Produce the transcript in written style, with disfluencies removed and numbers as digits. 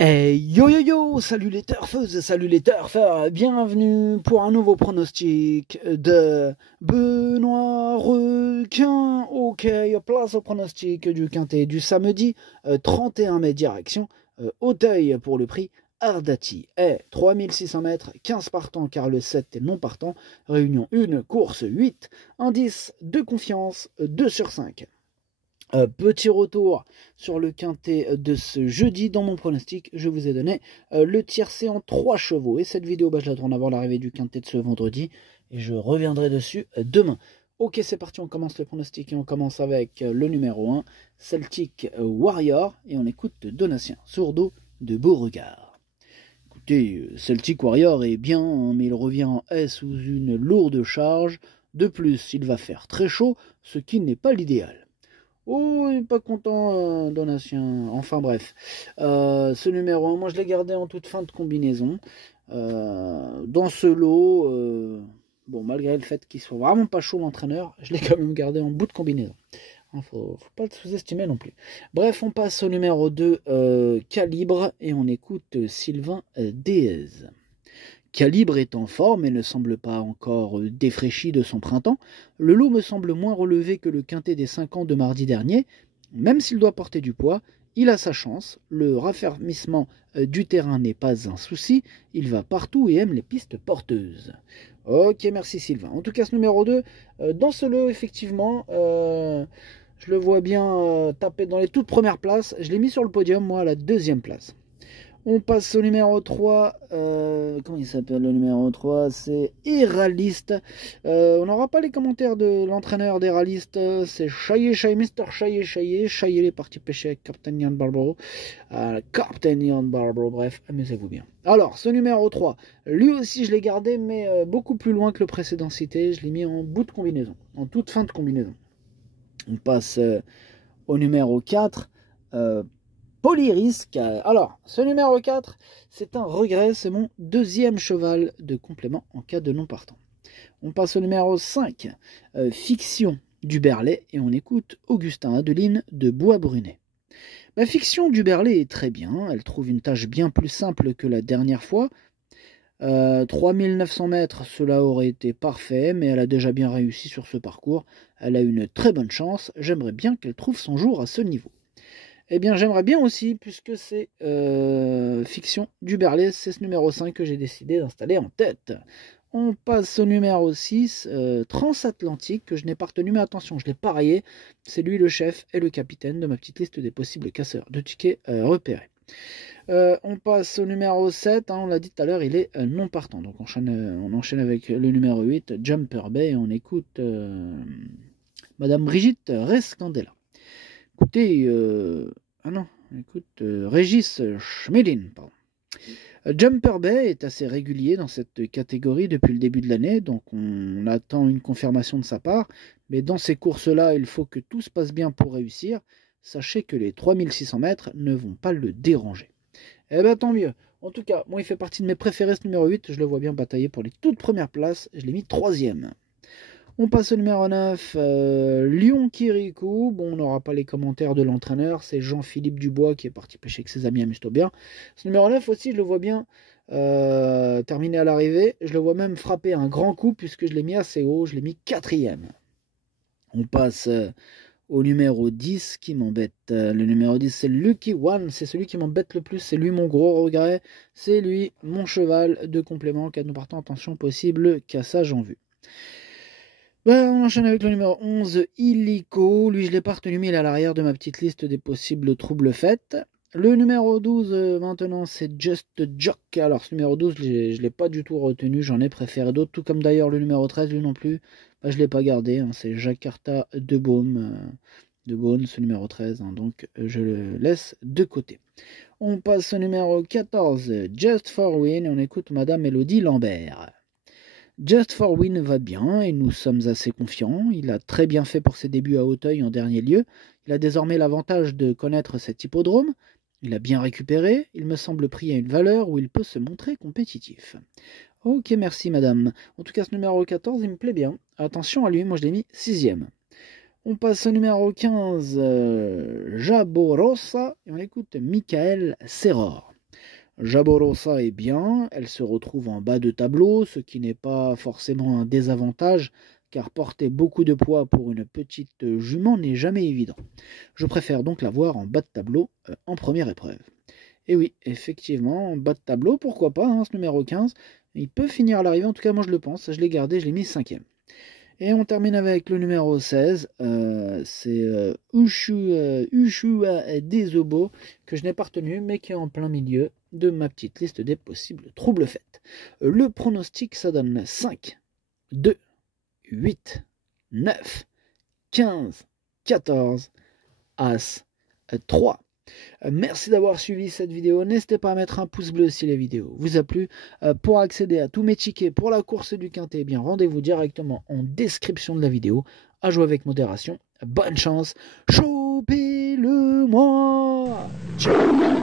Hey yo yo yo, salut les turfeuses, salut les turfeurs, bienvenue pour un nouveau pronostic de Benoît Requin. Ok, place au pronostic du quintet du samedi 31 mai direction Auteuil pour le prix Ardati. 3600 mètres, 15 partants car le 7 est non partant, réunion 1, course 8, indice de confiance 2 sur 5. Petit retour sur le quintet de ce jeudi. Dans mon pronostic, je vous ai donné le tiercé en 3 chevaux. Et cette vidéo, je la tourne avant l'arrivée du quintet de ce vendredi. Et je reviendrai dessus demain. Ok, c'est parti, on commence le pronostic. Et on commence avec le numéro 1, Celtic Warrior. Et on écoute Donatien Sourdeau de Beauregard. Écoutez, Celtic Warrior est bien, hein, mais il revient en S sous une lourde charge. De plus, il va faire très chaud, ce qui n'est pas l'idéal. Oh, il n'est pas content, Donatien. Enfin bref. Ce numéro 1, moi je l'ai gardé en toute fin de combinaison. Dans ce lot, bon, malgré le fait qu'il soit vraiment pas chaud l'entraîneur, je l'ai quand même gardé en bout de combinaison. Faut pas le sous-estimer non plus. Bref, on passe au numéro 2, Calibre, et on écoute Sylvain Déez. Calibre est en forme et ne semble pas encore défraîchi de son printemps. Le lot me semble moins relevé que le quintet des 5 ans de mardi dernier. Même s'il doit porter du poids, il a sa chance. Le raffermissement du terrain n'est pas un souci. Il va partout et aime les pistes porteuses. Ok, merci Sylvain. En tout cas, ce numéro 2, dans ce lot, effectivement, je le vois bien taper dans les toutes premières places. Je l'ai mis sur le podium, moi, à la 2e place. On passe au numéro 3. Comment il s'appelle le numéro 3? C'est Héraliste. On n'aura pas les commentaires de l'entraîneur d'Héraliste. C'est Chaillé, Mr. Chaillé. Chaillé est parti pêcher avec Captain Ian Barbaro. Captain Ian Barbaro, bref, amusez-vous bien. Alors, ce numéro 3, lui aussi je l'ai gardé, mais beaucoup plus loin que le précédent cité. Je l'ai mis en bout de combinaison, en toute fin de combinaison. On passe au numéro 4. Polyrisque. Alors, ce numéro 4, c'est un regret, c'est mon 2e cheval de complément en cas de non partant. On passe au numéro 5, Fiction du Berlay, et on écoute Augustin Adeline de Bois-Brunet. Fiction du Berlay est très bien, elle trouve une tâche bien plus simple que la dernière fois. 3900 mètres, cela aurait été parfait, mais elle a déjà bien réussi sur ce parcours. Elle a une très bonne chance, j'aimerais bien qu'elle trouve son jour à ce niveau. Eh bien, j'aimerais bien aussi, puisque c'est Fiction du Berlay, c'est ce numéro 5 que j'ai décidé d'installer en tête. On passe au numéro 6, Transatlantique, que je n'ai pas retenu, mais attention, je l'ai parié. C'est lui le chef et le capitaine de ma petite liste des possibles casseurs de tickets repérés. On passe au numéro 7, on l'a dit tout à l'heure, il est non partant. Donc on enchaîne avec le numéro 8, Jumper Bay, et on écoute Madame Brigitte Rescandela. Écoutez, Régis Schmidin, pardon. Jumper Bay est assez régulier dans cette catégorie depuis le début de l'année, donc on attend une confirmation de sa part, mais dans ces courses-là, il faut que tout se passe bien pour réussir. Sachez que les 3600 mètres ne vont pas le déranger. Eh bien, tant mieux. En tout cas, moi, il fait partie de mes préférés, ce numéro 8. Je le vois bien batailler pour les toutes premières places. Je l'ai mis 3e. On passe au numéro 9, Lyon Kirikou. Bon, on n'aura pas les commentaires de l'entraîneur. C'est Jean-Philippe Dubois qui est parti pêcher avec ses amis, amuse-toi bien. Ce numéro 9 aussi, je le vois bien terminer à l'arrivée. Je le vois même frapper un grand coup puisque je l'ai mis assez haut. Je l'ai mis 4e. On passe au numéro 10 qui m'embête. Le numéro 10, c'est Lucky One. C'est celui qui m'embête le plus. C'est lui mon gros regret. C'est lui mon cheval de complément. Cas de partant, attention, possible cassage en vue. On enchaîne avec le numéro 11, Illico. Lui, je ne l'ai pas retenu, mais il est à l'arrière de ma petite liste des possibles troubles faits. Le numéro 12, maintenant, c'est Just Jock. Alors, ce numéro 12, je ne l'ai pas du tout retenu. J'en ai préféré d'autres, tout comme d'ailleurs le numéro 13, lui non plus. Je ne l'ai pas gardé. C'est Jakarta de Beaune, ce numéro 13. Donc, je le laisse de côté. On passe au numéro 14, Just for Win. Et on écoute Madame Elodie Lambert. Just for Win va bien et nous sommes assez confiants. Il a très bien fait pour ses débuts à Auteuil en dernier lieu. Il a désormais l'avantage de connaître cet hippodrome. Il a bien récupéré. Il me semble pris à une valeur où il peut se montrer compétitif. Ok, merci madame. En tout cas, ce numéro 14, il me plaît bien. Attention à lui, moi je l'ai mis 6e. On passe au numéro 15, Jaborossa, et on écoute Michael Serror. Jaborosa est bien, elle se retrouve en bas de tableau, ce qui n'est pas forcément un désavantage, car porter beaucoup de poids pour une petite jument n'est jamais évident. Je préfère donc la voir en bas de tableau en première épreuve. Et oui, effectivement, en bas de tableau, pourquoi pas, hein, ce numéro 15, il peut finir à l'arrivée, en tout cas moi je le pense, je l'ai gardé, je l'ai mis 5e. Et on termine avec le numéro 16, c'est Ushua Desobo, que je n'ai pas retenu, mais qui est en plein milieu de ma petite liste des possibles troubles faits. Le pronostic, ça donne 5, 2, 8, 9, 15, 14, As, 3. Merci d'avoir suivi cette vidéo. N'hésitez pas à mettre un pouce bleu si la vidéo vous a plu. Pour accéder à tous mes tickets pour la course du quintet, rendez-vous directement en description de la vidéo. À jouer avec modération. Bonne chance. Chopez-le-moi. Ciao.